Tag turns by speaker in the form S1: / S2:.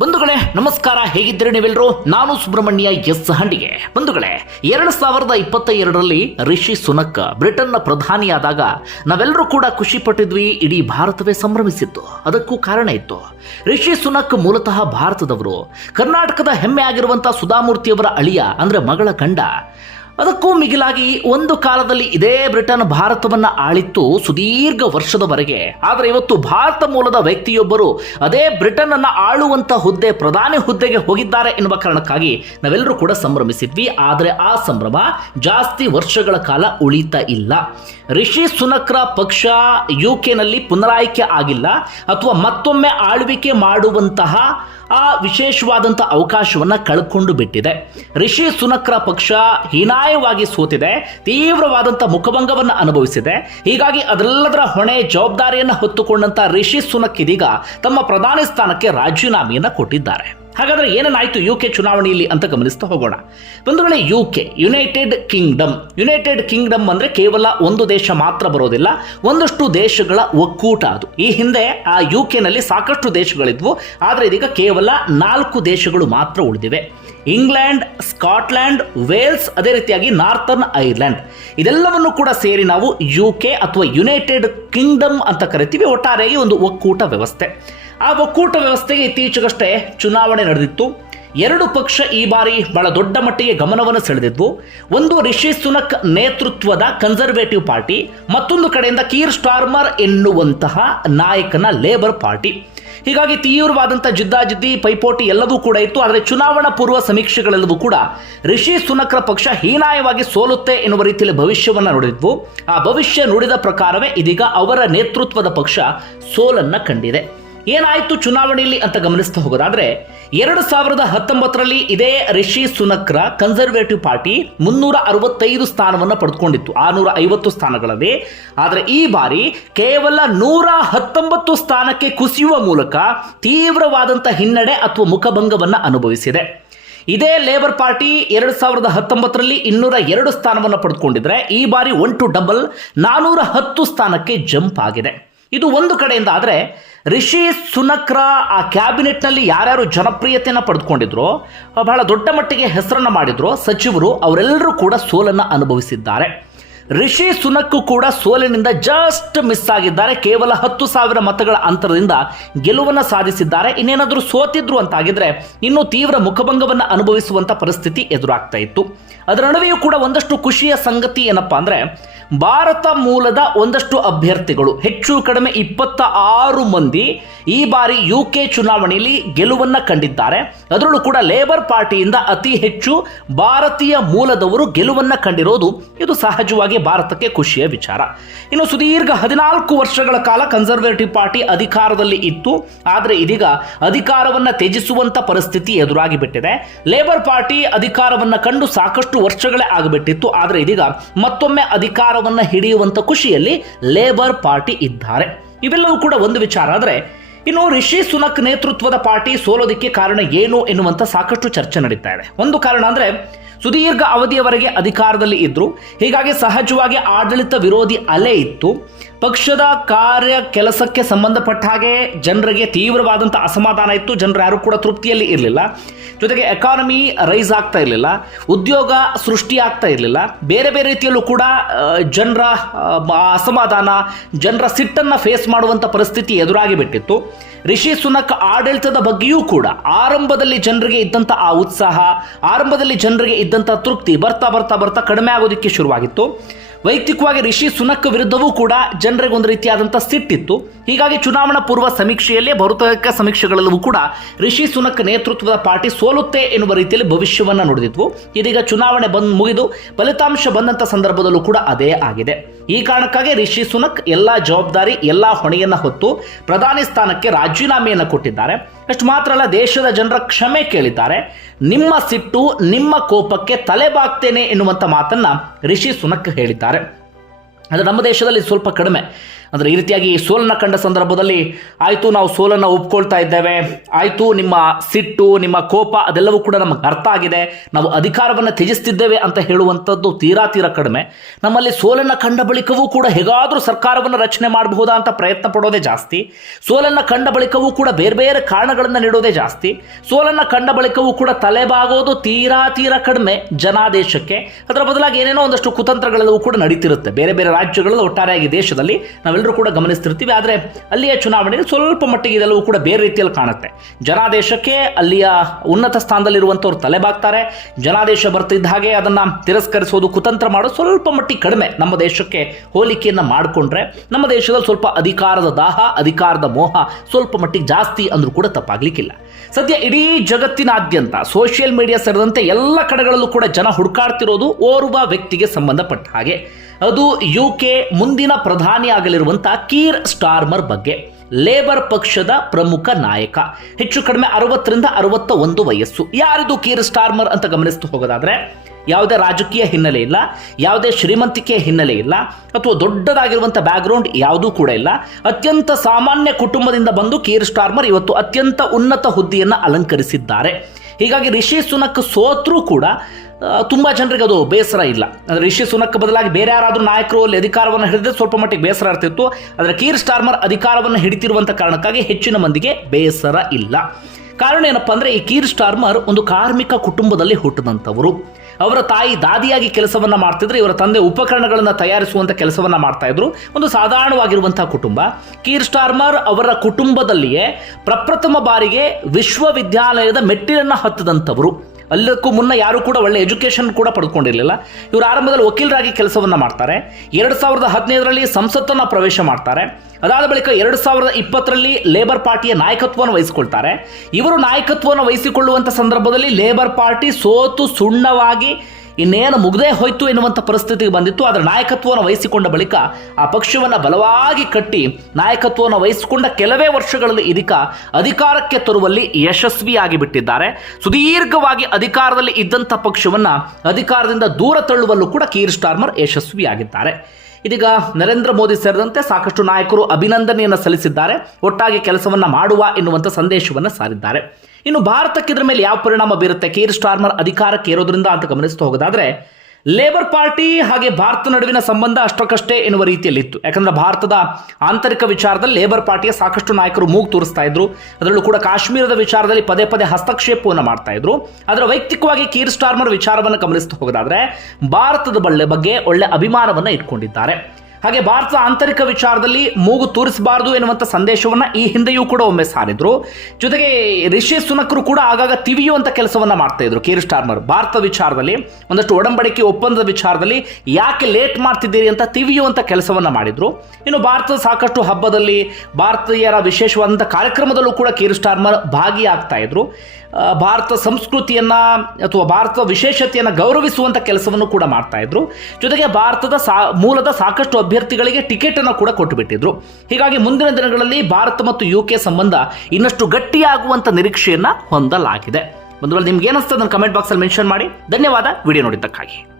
S1: ಬಂಧುಗಳೇ, ನಮಸ್ಕಾರ. ಹೇಗಿದ್ದೀರಿ ನೀವೆಲ್ಲರೂ? ನಾನು ಸುಬ್ರಹ್ಮಣ್ಯ ಎಸ್ ಹಂಡಿಗೆ. ಬಂಧುಗಳೇ, ಎರಡ್ ಸಾವಿರದ ಇಪ್ಪತ್ತ ಎರಡರಲ್ಲಿ ರಿಷಿ ಸುನಕ್ ಬ್ರಿಟನ್ನ ಪ್ರಧಾನಿಯಾದಾಗ ನಾವೆಲ್ಲರೂ ಕೂಡ ಖುಷಿ ಪಟ್ಟಿದ್ವಿ, ಇಡೀ ಭಾರತವೇ ಸಂಭ್ರಮಿಸಿತ್ತು. ಅದಕ್ಕೂ ಕಾರಣ ಇತ್ತು. ರಿಷಿ ಸುನಕ್ ಮೂಲತಃ ಭಾರತದವರು, ಕರ್ನಾಟಕದ ಹೆಮ್ಮೆ ಆಗಿರುವಂತಹ ಸುಧಾಮೂರ್ತಿಯವರ ಅಳಿಯ, ಅಂದ್ರೆ ಮಗಳ ಗಂಡ ಅದಕ್ಕೂ ಮಿಗಿಲಾಗಿ ಒಂದು ಕಾಲದಲ್ಲಿ ಇದೇ ಬ್ರಿಟನ್ ಭಾರತವನ್ನ ಆಳಿತ್ತು ಸುದೀರ್ಘ ವರ್ಷದವರೆಗೆ. ಆದರೆ ಇವತ್ತು ಭಾರತ ಮೂಲದ ವ್ಯಕ್ತಿಯೊಬ್ಬರು ಅದೇ ಬ್ರಿಟನ್ ಅನ್ನ ಆಳುವಂತ ಹುದ್ದೆ, ಪ್ರಧಾನಿ ಹುದ್ದೆಗೆ ಹೋಗಿದ್ದಾರೆ ಎನ್ನುವ ಕಾರಣಕ್ಕಾಗಿ ನಾವೆಲ್ಲರೂ ಕೂಡ ಸಂಭ್ರಮಿಸಿದ್ವಿ. ಆದರೆ ಆ ಸಂಭ್ರಮ ಜಾಸ್ತಿ ವರ್ಷಗಳ ಕಾಲ ಉಳಿತಾ ಇಲ್ಲ. ರಿಷಿ ಸುನಕ್ರ ಪಕ್ಷ ಯು ನಲ್ಲಿ ಪುನರಾಯ್ಕೆ ಆಗಿಲ್ಲ. ಅಥವಾ ಮತ್ತೊಮ್ಮೆ ಆಳ್ವಿಕೆ ಮಾಡುವಂತಹ ಆ ವಿಶೇಷವಾದಂಥ ಅವಕಾಶವನ್ನು ಕಳ್ಕೊಂಡು ಬಿಟ್ಟಿದೆ. ರಿಷಿ ಸುನಕ್ರ ಪಕ್ಷ ಹೀನಾಯವಾಗಿ ಸೋತಿದೆ ತೀವ್ರವಾದಂಥ ಮುಖಭಂಗವನ್ನು ಅನುಭವಿಸಿದೆ. ಹೀಗಾಗಿ ಅದೆಲ್ಲದರ ಹೊಣೆ, ಜವಾಬ್ದಾರಿಯನ್ನು ಹೊತ್ತುಕೊಂಡಂಥ ರಿಷಿ ಸುನಕ್ ಇದೀಗ ತಮ್ಮ ಪ್ರಧಾನಿ ಸ್ಥಾನಕ್ಕೆ ರಾಜೀನಾಮೆಯನ್ನು ಕೊಟ್ಟಿದ್ದಾರೆ. ಹಾಗಾದ್ರೆ ಏನೇನಾಯಿತು ಯು ಕೆ ಚುನಾವಣೆಯಲ್ಲಿ ಅಂತ ಗಮನಿಸ್ತಾ ಹೋಗೋಣ. ವೇಳೆ U K United Kingdom United Kingdom ಅಂದರೆ ಕೇವಲ ಒಂದು ದೇಶ ಮಾತ್ರ ಬರೋದಿಲ್ಲ, ಒಂದಷ್ಟು ದೇಶಗಳ ಒಕ್ಕೂಟ ಅದು. ಈ ಹಿಂದೆ ಆ ಯು ಕೆನಲ್ಲಿ ಸಾಕಷ್ಟು ದೇಶಗಳಿದ್ವು, ಆದರೆ ಇದೀಗ ಕೇವಲ ನಾಲ್ಕು ದೇಶಗಳು ಮಾತ್ರ ಉಳಿದಿವೆ. ಇಂಗ್ಲೆಂಡ್ ಸ್ಕಾಟ್ಲ್ಯಾಂಡ್ ವೇಲ್ಸ್ ಅದೇ ರೀತಿಯಾಗಿ ನಾರ್ಥರ್ನ್ ಐರ್ಲೆಂಡ್ ಇದೆಲ್ಲವನ್ನು ಕೂಡ ಸೇರಿ ನಾವು ಯು ಕೆ ಅಥವಾ ಯುನೈಟೆಡ್ ಕಿಂಗ್ಡಮ್ ಅಂತ ಕರಿತೀವಿ, ಒಟ್ಟಾರೆಯಾಗಿ ಒಂದು ಒಕ್ಕೂಟ ವ್ಯವಸ್ಥೆ. ಆ ಒಕ್ಕೂಟ ವ್ಯವಸ್ಥೆಗೆ ಇತ್ತೀಚೆಗಷ್ಟೇ ಚುನಾವಣೆ ನಡೆದಿತ್ತು. ಎರಡು ಪಕ್ಷ ಈ ಬಾರಿ ಬಹಳ ದೊಡ್ಡ ಮಟ್ಟಿಗೆ ಗಮನವನ್ನು ಸೆಳೆದಿದ್ವು. ಒಂದು ರಿಷಿ ಸುನಕ್ ನೇತೃತ್ವದ ಕನ್ಸರ್ವೇಟಿವ್ ಪಾರ್ಟಿ, ಮತ್ತೊಂದು ಕಡೆಯಿಂದ ಕೀರ್ ಸ್ಟಾರ್ಮರ್ ಎನ್ನುವಂತಹ ನಾಯಕನ ಲೇಬರ್ ಪಾರ್ಟಿ. ಹೀಗಾಗಿ ತೀವ್ರವಾದಂಥ ಜಿದ್ದಾಜಿದ್ದಿ, ಪೈಪೋಟಿ ಎಲ್ಲವೂ ಕೂಡ ಇತ್ತು. ಆದರೆ ಚುನಾವಣಾ ಪೂರ್ವ ಸಮೀಕ್ಷೆಗಳೆಲ್ಲವೂ ಕೂಡ ರಿಷಿ ಸುನಕ್ರ ಪಕ್ಷ ಹೀನಾಯವಾಗಿ ಸೋಲುತ್ತೆ ಎನ್ನುವ ರೀತಿಯಲ್ಲಿ ಭವಿಷ್ಯವನ್ನು ನೋಡಿದ್ವು. ಆ ಭವಿಷ್ಯ ನುಡಿದ ಪ್ರಕಾರವೇ ಇದೀಗ ಅವರ ನೇತೃತ್ವದ ಪಕ್ಷ ಸೋಲನ್ನ ಕಂಡಿದೆ. ಏನಾಯ್ತು ಚುನಾವಣೆಯಲ್ಲಿ ಅಂತ ಗಮನಿಸ್ತಾ ಹೋಗೋದಾದ್ರೆ, ಎರಡು ಸಾವಿರದ ಹತ್ತೊಂಬತ್ತರಲ್ಲಿ ಇದೇ ರಿಷಿ ಸುನಕ್ರ ಕನ್ಸರ್ವೇಟಿವ್ ಪಾರ್ಟಿ ಮುನ್ನೂರ ಅರವತ್ತೈದು ಸ್ಥಾನವನ್ನು ಪಡೆದುಕೊಂಡಿತ್ತು. ಆರುನೂರ ಐವತ್ತು ಸ್ಥಾನಗಳಲ್ಲಿ ಆದರೆ ಈ ಬಾರಿ ಕೇವಲ ನೂರ ಹತ್ತೊಂಬತ್ತು ಸ್ಥಾನಕ್ಕೆ ಕುಸಿಯುವ ಮೂಲಕ ತೀವ್ರವಾದಂಥ ಹಿನ್ನಡೆ ಅಥವಾ ಮುಖಭಂಗವನ್ನು ಅನುಭವಿಸಿದೆ. ಇದೇ ಲೇಬರ್ ಪಾರ್ಟಿ ಎರಡು ಸಾವಿರದ ಹತ್ತೊಂಬತ್ತರಲ್ಲಿ ಇನ್ನೂರ ಎರಡು ಸ್ಥಾನವನ್ನು ಪಡೆದುಕೊಂಡಿದ್ರೆ, ಈ ಬಾರಿ ಒನ್ ಟು ಡಬಲ್ ನಾನೂರ ಹತ್ತು ಸ್ಥಾನಕ್ಕೆ ಜಂಪ್ ಆಗಿದೆ. ಇದು ಒಂದು ಕಡೆಯಿಂದ. ಆದರೆ ರಿಷಿ ಸುನಕ್ರ ಆ ಕ್ಯಾಬಿನೆಟ್ನಲ್ಲಿ ಯಾರ್ಯಾರು ಜನಪ್ರಿಯತೆಯನ್ನು ಪಡೆದುಕೊಂಡಿದ್ರು, ಬಹಳ ದೊಡ್ಡ ಮಟ್ಟಿಗೆ ಹೆಸರನ್ನು ಮಾಡಿದ್ರು ಸಚಿವರು ಅವರೆಲ್ಲರೂ ಕೂಡ ಸೋಲನ್ನು ಅನುಭವಿಸಿದ್ದಾರೆ. ರಿಷಿ ಸುನಕ್ಕು ಕೂಡ ಸೋಲಿನಿಂದ ಜಸ್ಟ್ ಮಿಸ್ ಆಗಿದ್ದಾರೆ. ಕೇವಲ ಹತ್ತು ಸಾವಿರ ಮತಗಳ ಅಂತರದಿಂದ ಗೆಲುವನ್ನು ಸಾಧಿಸಿದ್ದಾರೆ. ಇನ್ನೇನಾದರೂ ಸೋತಿದ್ರು ಅಂತಾಗಿದ್ರೆ ಇನ್ನು ತೀವ್ರ ಮುಖಭಂಗವನ್ನು ಅನುಭವಿಸುವಂಥ ಪರಿಸ್ಥಿತಿ ಎದುರಾಗ್ತಾ ಇತ್ತು. ಅದರ ನಡುವೆಯೂ ಕೂಡ ಒಂದಷ್ಟು ಖುಷಿಯ ಸಂಗತಿ ಏನಪ್ಪಾ ಅಂದ್ರೆ ಭಾರತ ಮೂಲದ ಒಂದಷ್ಟು ಅಭ್ಯರ್ಥಿಗಳು ಹೆಚ್ಚು ಕಡಿಮೆ ಇಪ್ಪತ್ತ ಆರು ಮಂದಿ. ಈ ಬಾರಿ ಯು ಕೆ ಚುನಾವಣೆಯಲ್ಲಿ ಗೆಲುವನ್ನ ಕಂಡಿದ್ದಾರೆ. ಅದರಲ್ಲೂ ಕೂಡ ಲೇಬರ್ ಪಾರ್ಟಿಯಿಂದ ಅತಿ ಹೆಚ್ಚು ಭಾರತೀಯ ಮೂಲದವರು ಗೆಲುವನ್ನ ಕಂಡಿರೋದು ಇದು ಸಹಜವಾಗಿ ಭಾರತಕ್ಕೆ ಖುಷಿಯ ವಿಚಾರ. ಇನ್ನು ಸುದೀರ್ಘ ಹದಿನಾಲ್ಕು ವರ್ಷಗಳ ಕಾಲ ಕನ್ಸರ್ವೇಟಿವ್ ಪಾರ್ಟಿ ಅಧಿಕಾರದಲ್ಲಿ ಇತ್ತು. ಆದರೆ ಇದೀಗ ಅಧಿಕಾರವನ್ನ ತ್ಯಜಿಸುವಂತ ಪರಿಸ್ಥಿತಿ ಎದುರಾಗಿ ಬಿಟ್ಟಿದೆ ಲೇಬರ್ ಪಾರ್ಟಿ ಅಧಿಕಾರವನ್ನ ಕಂಡು ಸಾಕಷ್ಟು ವರ್ಷಗಳೇ ಆಗಿಬಿಟ್ಟಿತ್ತು. ಆದರೆ ಇದೀಗ ಮತ್ತೊಮ್ಮೆ ಅಧಿಕಾರವನ್ನ ಹಿಡಿಯುವಂತ ಖುಷಿಯಲ್ಲಿ ಲೇಬರ್ ಪಾರ್ಟಿ ಇದ್ದಾರೆ. ಇವೆಲ್ಲವೂ ಕೂಡ ಒಂದು ವಿಚಾರ. ಆದರೆ ಇನ್ನು ರಿಷಿ ಸುನಕ್ ನೇತೃತ್ವದ ಪಾರ್ಟಿ ಸೋಲೋದಕ್ಕೆ ಕಾರಣ ಏನು ಎನ್ನುವಂತ ಸಾಕಷ್ಟು ಚರ್ಚೆ ನಡೀತಾ ಇದೆ. ಒಂದು ಕಾರಣ ಅಂದ್ರೆ ಸುದೀರ್ಘ ಅವಧಿಯವರೆಗೆ ಅಧಿಕಾರದಲ್ಲಿ ಇದ್ರು. ಹೀಗಾಗಿ ಸಹಜವಾಗಿ ಆಡಳಿತ ವಿರೋಧಿ ಅಲೆ ಇತ್ತು. ಪಕ್ಷದ ಕಾರ್ಯ ಕೆಲಸಕ್ಕೆ ಸಂಬಂಧಪಟ್ಟ ಹಾಗೆ ಜನರಿಗೆ ತೀವ್ರವಾದಂಥ ಅಸಮಾಧಾನ ಇತ್ತು. ಜನರು ಯಾರು ಕೂಡ ತೃಪ್ತಿಯಲ್ಲಿ ಇರಲಿಲ್ಲ. ಜೊತೆಗೆ ಎಕಾನಮಿ ರೈಸ್ ಆಗ್ತಾ ಇರಲಿಲ್ಲ. ಉದ್ಯೋಗ ಸೃಷ್ಟಿ ಆಗ್ತಾ ಇರಲಿಲ್ಲ. ಬೇರೆ ಬೇರೆ ರೀತಿಯಲ್ಲೂ ಕೂಡ ಜನರ ಅಸಮಾಧಾನ, ಜನರ ಸಿಟ್ಟನ್ನು ಫೇಸ್ ಮಾಡುವಂಥ ಪರಿಸ್ಥಿತಿ ಎದುರಾಗಿ ಬಿಟ್ಟಿತ್ತು. ರಿಷಿ ಸುನಕ್ ಆಡಳಿತದ ಬಗ್ಗೆಯೂ ಕೂಡ ಆರಂಭದಲ್ಲಿ ಜನರಿಗೆ ಇದ್ದಂಥ ಆ ಉತ್ಸಾಹ, ಆರಂಭದಲ್ಲಿ ಜನರಿಗೆ ಇದ್ದಂಥ ತೃಪ್ತಿ ಬರ್ತಾ ಬರ್ತಾ ಬರ್ತಾ ಕಡಿಮೆ ಆಗೋದಕ್ಕೆ ಶುರುವಾಗಿತ್ತು. ವೈಯಕ್ತಿಕವಾಗಿ ರಿಷಿ ಸುನಕ್ ವಿರುದ್ಧವೂ ಕೂಡ ಜನರಿಗೆ ಒಂದು ರೀತಿಯಾದಂಥ ಸಿಟ್ಟಿತ್ತು. ಹೀಗಾಗಿ ಚುನಾವಣಾ ಪೂರ್ವ ಸಮೀಕ್ಷೆಯಲ್ಲೇ ಬಹುತೇಕ ಸಮೀಕ್ಷೆಗಳಲ್ಲೂ ಕೂಡ ರಿಷಿ ಸುನಕ್ ನೇತೃತ್ವದ ಪಾರ್ಟಿ ಸೋಲುತ್ತೆ ಎನ್ನುವ ರೀತಿಯಲ್ಲಿ ಭವಿಷ್ಯವನ್ನ ನುಡಿದಿದ್ವು. ಇದೀಗ ಚುನಾವಣೆ ಬಂದ್ ಮುಗಿದು ಫಲಿತಾಂಶ ಬಂದಂತ ಸಂದರ್ಭದಲ್ಲೂ ಕೂಡ ಅದೇ ಆಗಿದೆ. ಈ ಕಾರಣಕ್ಕಾಗಿ ರಿಷಿ ಸುನಕ್ ಎಲ್ಲಾ ಜವಾಬ್ದಾರಿ, ಎಲ್ಲಾ ಹೊಣೆಯನ್ನ ಹೊತ್ತು ಪ್ರಧಾನಿ ಸ್ಥಾನಕ್ಕೆ ರಾಜೀನಾಮೆಯನ್ನು ಕೊಟ್ಟಿದ್ದಾರೆ. ಅಷ್ಟು ಮಾತ್ರ ಅಲ್ಲ, ದೇಶದ ಜನರ ಕ್ಷಮೆ ಕೇಳಿದ್ದಾರೆ. ನಿಮ್ಮ ಸಿಟ್ಟು, ನಿಮ್ಮ ಕೋಪಕ್ಕೆ ತಲೆಬಾಗ್ತೇನೆ ಎನ್ನುವಂಥ ಮಾತನ್ನ ರಿಷಿ ಸುನಕ್ ಹೇಳಿದ್ದಾರೆ. ಆದರೆ ನಮ್ಮ ದೇಶದಲ್ಲಿ ಸ್ವಲ್ಪ ಕಡಿಮೆ. ಅಂದರೆ ಈ ರೀತಿಯಾಗಿ ಸೋಲನ್ನು ಕಂಡ ಸಂದರ್ಭದಲ್ಲಿ ಆಯಿತು ನಾವು ಸೋಲನ್ನು ಒಪ್ಕೊಳ್ತಾ ಇದ್ದೇವೆ. ಆಯಿತು ನಿಮ್ಮ ಸಿಟ್ಟು, ನಿಮ್ಮ ಕೋಪ ಅದೆಲ್ಲವೂ ಕೂಡ ನಮಗೆ ಅರ್ಥ ಆಗಿದೆ. ನಾವು ಅಧಿಕಾರವನ್ನು ತ್ಯಜಿಸ್ತಿದ್ದೇವೆ ಅಂತ ಹೇಳುವಂಥದ್ದು ತೀರಾ ತೀರಾ ಕಡಿಮೆ. ನಮ್ಮಲ್ಲಿ ಸೋಲನ್ನು ಕಂಡ ಬಳಿಕವೂ ಕೂಡ ಹೇಗಾದರೂ ಸರ್ಕಾರವನ್ನು ರಚನೆ ಮಾಡಬಹುದಾ ಅಂತ ಪ್ರಯತ್ನ ಪಡೋದೇ ಜಾಸ್ತಿ. ಸೋಲನ್ನು ಕಂಡ ಬಳಿಕವೂ ಕೂಡ ಬೇರೆ ಬೇರೆ ಕಾರಣಗಳನ್ನು ನೀಡೋದೇ ಜಾಸ್ತಿ. ಸೋಲನ್ನು ಕಂಡ ಬಳಿಕವೂ ಕೂಡ ತಲೆಬಾಗೋದು ತೀರಾ ತೀರಾ ಕಡಿಮೆ ಜನಾದೇಶಕ್ಕೆ. ಅದರ ಬದಲಾಗಿ ಏನೇನೋ ಒಂದಷ್ಟು ಕುತಂತ್ರಗಳೆಲ್ಲವೂ ಕೂಡ ನಡೀತಿರುತ್ತೆ. ಬೇರೆ ಬೇರೆ ರಾಜ್ಯಗಳಲ್ಲಿ ಒಟ್ಟಾರೆಯಾಗಿ ದೇಶದಲ್ಲಿ ನಾವೆಲ್ಲರೂ ಕೂಡ ಗಮನಿಸ್ತಿರ್ತೀವಿ. ಆದರೆ ಅಲ್ಲಿಯ ಚುನಾವಣೆಯಲ್ಲಿ ಸ್ವಲ್ಪ ಮಟ್ಟಿಗೆ ಇದೆಲ್ಲವೂ ಕೂಡ ಬೇರೆ ರೀತಿಯಲ್ಲಿ ಕಾಣುತ್ತೆ. ಜನಾದೇಶಕ್ಕೆ ಅಲ್ಲಿಯ ಉನ್ನತ ಸ್ಥಾನದಲ್ಲಿರುವಂಥವ್ರು ತಲೆಬಾಗ್ತಾರೆ. ಜನಾದೇಶ ಬರ್ತಿದ್ದ ಹಾಗೆ ಅದನ್ನು ತಿರಸ್ಕರಿಸೋದು, ಕುತಂತ್ರ ಮಾಡೋದು ಸ್ವಲ್ಪ ಮಟ್ಟಿಗೆ ಕಡಿಮೆ. ನಮ್ಮ ದೇಶಕ್ಕೆ ಹೋಲಿಕೆಯನ್ನು ಮಾಡಿಕೊಂಡ್ರೆ ನಮ್ಮ ದೇಶದಲ್ಲಿ ಸ್ವಲ್ಪ ಅಧಿಕಾರದ ದಾಹ, ಅಧಿಕಾರದ ಮೋಹ ಸ್ವಲ್ಪ ಮಟ್ಟಿಗೆ ಜಾಸ್ತಿ ಅಂದರೂ ಕೂಡ ತಪ್ಪಾಗ್ಲಿಕ್ಕಿಲ್ಲ. ಸದ್ಯ ಇಡೀ ಜಗತ್ತಿನಾದ್ಯಂತ ಸೋಷಿಯಲ್ ಮೀಡಿಯಾ ಸೇರಿದಂತೆ ಎಲ್ಲ ಕಡೆಗಳಲ್ಲೂ ಕೂಡ ಜನ ಹುಡುಕಾಡ್ತಿರೋದು ಓರ್ವ ವ್ಯಕ್ತಿಗೆ ಸಂಬಂಧಪಟ್ಟ ಹಾಗೆ. ಅದು ಯು ಕೆ ಮುಂದಿನ ಪ್ರಧಾನಿ ಆಗಲಿರುವಂಥ ಕೀರ್ ಸ್ಟಾರ್ಮರ್ ಬಗ್ಗೆ. ಲೇಬರ್ ಪಕ್ಷದ ಪ್ರಮುಖ ನಾಯಕ. ಹೆಚ್ಚು ಕಡಿಮೆ ಅರವತ್ತರಿಂದ ಅರವತ್ತ ಒಂದು ವಯಸ್ಸು. ಯಾರಿದು ಕೀರ್ ಸ್ಟಾರ್ಮರ್ ಅಂತ ಗಮನಿಸ್ತು ಹೋಗೋದಾದ್ರೆ, ಯಾವುದೇ ರಾಜಕೀಯ ಹಿನ್ನೆಲೆ ಇಲ್ಲ, ಯಾವುದೇ ಶ್ರೀಮಂತಿಕೆಯ ಹಿನ್ನೆಲೆ ಇಲ್ಲ, ಅಥವಾ ದೊಡ್ಡದಾಗಿರುವಂಥ ಬ್ಯಾಕ್ಗ್ರೌಂಡ್ ಯಾವುದೂ ಕೂಡ ಇಲ್ಲ. ಅತ್ಯಂತ ಸಾಮಾನ್ಯ ಕುಟುಂಬದಿಂದ ಬಂದು ಕೀರ್ ಸ್ಟಾರ್ಮರ್ ಇವತ್ತು ಅತ್ಯಂತ ಉನ್ನತ ಹುದ್ದೆಯನ್ನು ಅಲಂಕರಿಸಿದ್ದಾರೆ. ಹೀಗಾಗಿ ರಿಷಿ ಸುನಕ್ ಸೋತ್ರೂ ಕೂಡ ತುಂಬಾ ಜನರಿಗೆ ಅದು ಬೇಸರ ಇಲ್ಲ. ಅಂದರೆ ರಿಷಿ ಸುನಕ್ಕೆ ಬದಲಾಗಿ ಬೇರೆ ಯಾರಾದರೂ ನಾಯಕರು ಅಲ್ಲಿ ಅಧಿಕಾರವನ್ನು ಹಿಡಿದ್ರೆ ಸ್ವಲ್ಪ ಮಟ್ಟಿಗೆ ಬೇಸರ ಇರ್ತಿತ್ತು ಆದರೆ ಕೀರ್ ಸ್ಟಾರ್ಮರ್ ಅಧಿಕಾರವನ್ನು ಹಿಡಿತಿರುವಂಥ ಕಾರಣಕ್ಕಾಗಿ ಹೆಚ್ಚಿನ ಮಂದಿಗೆ ಬೇಸರ ಇಲ್ಲ. ಕಾರಣ ಏನಪ್ಪ ಅಂದರೆ ಈ ಕೀರ್ ಸ್ಟಾರ್ಮರ್ ಒಂದು ಕಾರ್ಮಿಕ ಕುಟುಂಬದಲ್ಲಿ ಹುಟ್ಟಿದಂಥವರು. ಅವರ ತಾಯಿ ದಾದಿಯಾಗಿ ಕೆಲಸವನ್ನು ಮಾಡ್ತಿದ್ರು, ಇವರ ತಂದೆ ಉಪಕರಣಗಳನ್ನು ತಯಾರಿಸುವಂಥ ಕೆಲಸವನ್ನು ಮಾಡ್ತಾ ಇದ್ರು. ಒಂದು ಸಾಧಾರಣವಾಗಿರುವಂಥ ಕುಟುಂಬ. ಕೀರ್ ಸ್ಟಾರ್ಮರ್ ಅವರ ಕುಟುಂಬದಲ್ಲಿಯೇ ಪ್ರಪ್ರಥಮ ಬಾರಿಗೆ ವಿಶ್ವವಿದ್ಯಾಲಯದ ಮೆಟ್ಟಿಲನ್ನು ಹತ್ತದಂಥವರು. ಅಲ್ಲಕ್ಕೂ ಮುನ್ನ ಯಾರು ಕೂಡ ಒಳ್ಳೆ ಎಜುಕೇಶನ್ ಕೂಡ ಪಡ್ಕೊಂಡಿರಲಿಲ್ಲ. ಇವರು ಆರಂಭದಲ್ಲಿ ವಕೀಲರಾಗಿ ಕೆಲಸವನ್ನು ಮಾಡ್ತಾರೆ. ಎರಡು ಸಾವಿರದ ಹದಿನೈದರಲ್ಲಿ ಸಂಸತ್ತನ್ನು ಪ್ರವೇಶ ಮಾಡ್ತಾರೆ. ಅದಾದ ಬಳಿಕ ಎರಡು ಸಾವಿರದ ಇಪ್ಪತ್ತರಲ್ಲಿ ಲೇಬರ್ ಪಾರ್ಟಿಯ ನಾಯಕತ್ವವನ್ನು ವಹಿಸಿಕೊಳ್ತಾರೆ. ಇವರು ನಾಯಕತ್ವವನ್ನು ವಹಿಸಿಕೊಳ್ಳುವಂಥ ಸಂದರ್ಭದಲ್ಲಿ ಲೇಬರ್ ಪಾರ್ಟಿ ಸೋತು ಸುಣ್ಣವಾಗಿ ಇನ್ನೇನು ಮುಗ್ದೇ ಹೋಯ್ತು ಎನ್ನುವಂಥ ಪರಿಸ್ಥಿತಿಗೆ ಬಂದಿತ್ತು. ಅದರ ನಾಯಕತ್ವವನ್ನು ವಹಿಸಿಕೊಂಡ ಬಳಿಕ ಆ ಪಕ್ಷವನ್ನು ಬಲವಾಗಿ ಕಟ್ಟಿ ನಾಯಕತ್ವವನ್ನು ವಹಿಸಿಕೊಂಡ ಕೆಲವೇ ವರ್ಷಗಳಲ್ಲಿ ಇದೀಗ ಅಧಿಕಾರಕ್ಕೆ ತರುವಲ್ಲಿ ಯಶಸ್ವಿಯಾಗಿ ಬಿಟ್ಟಿದ್ದಾರೆ. ಸುದೀರ್ಘವಾಗಿ ಅಧಿಕಾರದಲ್ಲಿ ಇದ್ದಂಥ ಪಕ್ಷವನ್ನು ಅಧಿಕಾರದಿಂದ ದೂರ ತಳ್ಳುವಲ್ಲೂ ಕೂಡ ಕೀರ್ ಸ್ಟಾರ್ಮರ್ ಯಶಸ್ವಿಯಾಗಿದ್ದಾರೆ. ಇದೀಗ ನರೇಂದ್ರ ಮೋದಿ ಸೇರಿದಂತೆ ಸಾಕಷ್ಟು ನಾಯಕರು ಅಭಿನಂದನೆಯನ್ನು ಸಲ್ಲಿಸಿದ್ದಾರೆ. ಒಟ್ಟಾಗಿ ಕೆಲಸವನ್ನು ಮಾಡುವ ಎನ್ನುವಂಥ ಸಂದೇಶವನ್ನು ಸಾರಿದ್ದಾರೆ. ಇನ್ನು ಭಾರತಕ್ಕೆ ಇದರ ಮೇಲೆ ಯಾವ ಪರಿಣಾಮ ಬೀರುತ್ತೆ? ಕೇರ್ ಸ್ಟಾರ್ಮರ್ ಅಧಿಕಾರಕ್ಕೆ ಏರೋದ್ರಿಂದ ಅಂತ ಗಮನಿಸ್ತಾ ಹೋಗೋದಾದ್ರೆ ಲೇಬರ್ ಪಾರ್ಟಿ ಹಾಗೆ ಭಾರತ ನಡುವಿನ ಸಂಬಂಧ ಅಷ್ಟಕ್ಕಷ್ಟೇ ಎನ್ನುವ ರೀತಿಯಲ್ಲಿತ್ತು. ಯಾಕಂದ್ರೆ ಭಾರತದ ಆಂತರಿಕ ವಿಚಾರದಲ್ಲಿ ಲೇಬರ್ ಪಾರ್ಟಿಯ ಸಾಕಷ್ಟು ನಾಯಕರು ಮೂಗು ತೋರಿಸ್ತಾ ಇದ್ರು. ಅದರಲ್ಲೂ ಕೂಡ ಕಾಶ್ಮೀರದ ವಿಚಾರದಲ್ಲಿ ಪದೇ ಪದೇ ಹಸ್ತಕ್ಷೇಪವನ್ನು ಮಾಡ್ತಾ ಇದ್ರು. ಅದರ ವೈಯಕ್ತಿಕವಾಗಿ ಕೀರ್ ಸ್ಟಾರ್ಮರ್ ವಿಚಾರವನ್ನು ಗಮನಿಸ್ತಾ ಹೋಗೋದಾದ್ರೆ, ಭಾರತದ ಬಳ್ಳೆ ಬಗ್ಗೆ ಒಳ್ಳೆ ಅಭಿಮಾನವನ್ನು ಇಟ್ಕೊಂಡಿದ್ದಾರೆ. ಹಾಗೆ ಭಾರತದ ಆಂತರಿಕ ವಿಚಾರದಲ್ಲಿ ಮೂಗು ತೂರಿಸಬಾರದು ಎನ್ನುವಂಥ ಸಂದೇಶವನ್ನ ಈ ಹಿಂದೆಯೂ ಕೂಡ ಒಮ್ಮೆ ಸಾರಿದ್ರು. ಜೊತೆಗೆ ರಿಷಿ ಸುನಕರು ಕೂಡ ಆಗಾಗ ತಿವಿಯುವಂಥ ಕೆಲಸವನ್ನ ಮಾಡ್ತಾ ಇದ್ರು ಕೀರ್ ಸ್ಟಾರ್ಮರ್. ಭಾರತ ವಿಚಾರದಲ್ಲಿ, ಒಂದಷ್ಟು ಒಡಂಬಡಿಕೆ, ಒಪ್ಪಂದದ ವಿಚಾರದಲ್ಲಿ ಯಾಕೆ ಲೇಟ್ ಮಾಡ್ತಿದ್ದೀರಿ ಅಂತ ತಿವಿಯುವಂಥ ಕೆಲಸವನ್ನ ಮಾಡಿದ್ರು. ಇನ್ನು ಭಾರತದ ಸಾಕಷ್ಟು ಹಬ್ಬದಲ್ಲಿ ಭಾರತೀಯರ ವಿಶೇಷವಾದಂಥ ಕಾರ್ಯಕ್ರಮದಲ್ಲೂ ಕೂಡ ಕೀರ್ ಸ್ಟಾರ್ಮರ್ ಭಾಗಿಯಾಗ್ತಾ ಇದ್ರು. ಭಾರತ ಸಂಸ್ಕೃತಿಯನ್ನ ಅಥವಾ ಭಾರತದ ವಿಶೇಷತೆಯನ್ನು ಗೌರವಿಸುವಂಥ ಕೆಲಸವನ್ನು ಕೂಡ ಮಾಡ್ತಾ ಇದ್ರು. ಜೊತೆಗೆ ಭಾರತದ ಸಾ, ಮೂಲದ ಸಾಕಷ್ಟು ಅಭ್ಯರ್ಥಿಗಳಿಗೆ ಟಿಕೆಟ್ ಅನ್ನು ಕೂಡ ಕೊಟ್ಟುಬಿಟ್ಟಿದ್ರು. ಹೀಗಾಗಿ ಮುಂದಿನ ದಿನಗಳಲ್ಲಿ ಭಾರತ ಮತ್ತು ಯು ಕೆ ಸಂಬಂಧ ಇನ್ನಷ್ಟು ಗಟ್ಟಿಯಾಗುವಂತ ನಿರೀಕ್ಷೆಯನ್ನ ಹೊಂದಲಾಗಿದೆ. ಒಂದು ನಿಮ್ಗೆ ಏನಿಸ್ತದೆ ಕಮೆಂಟ್ ಕಮೆಂಟ್ ಬಾಕ್ಸಲ್ಲಿ ಮೆನ್ಷನ್ ಮಾಡಿ. ಧನ್ಯವಾದ, ವಿಡಿಯೋ ನೋಡಿದ್ದಕ್ಕಾಗಿ.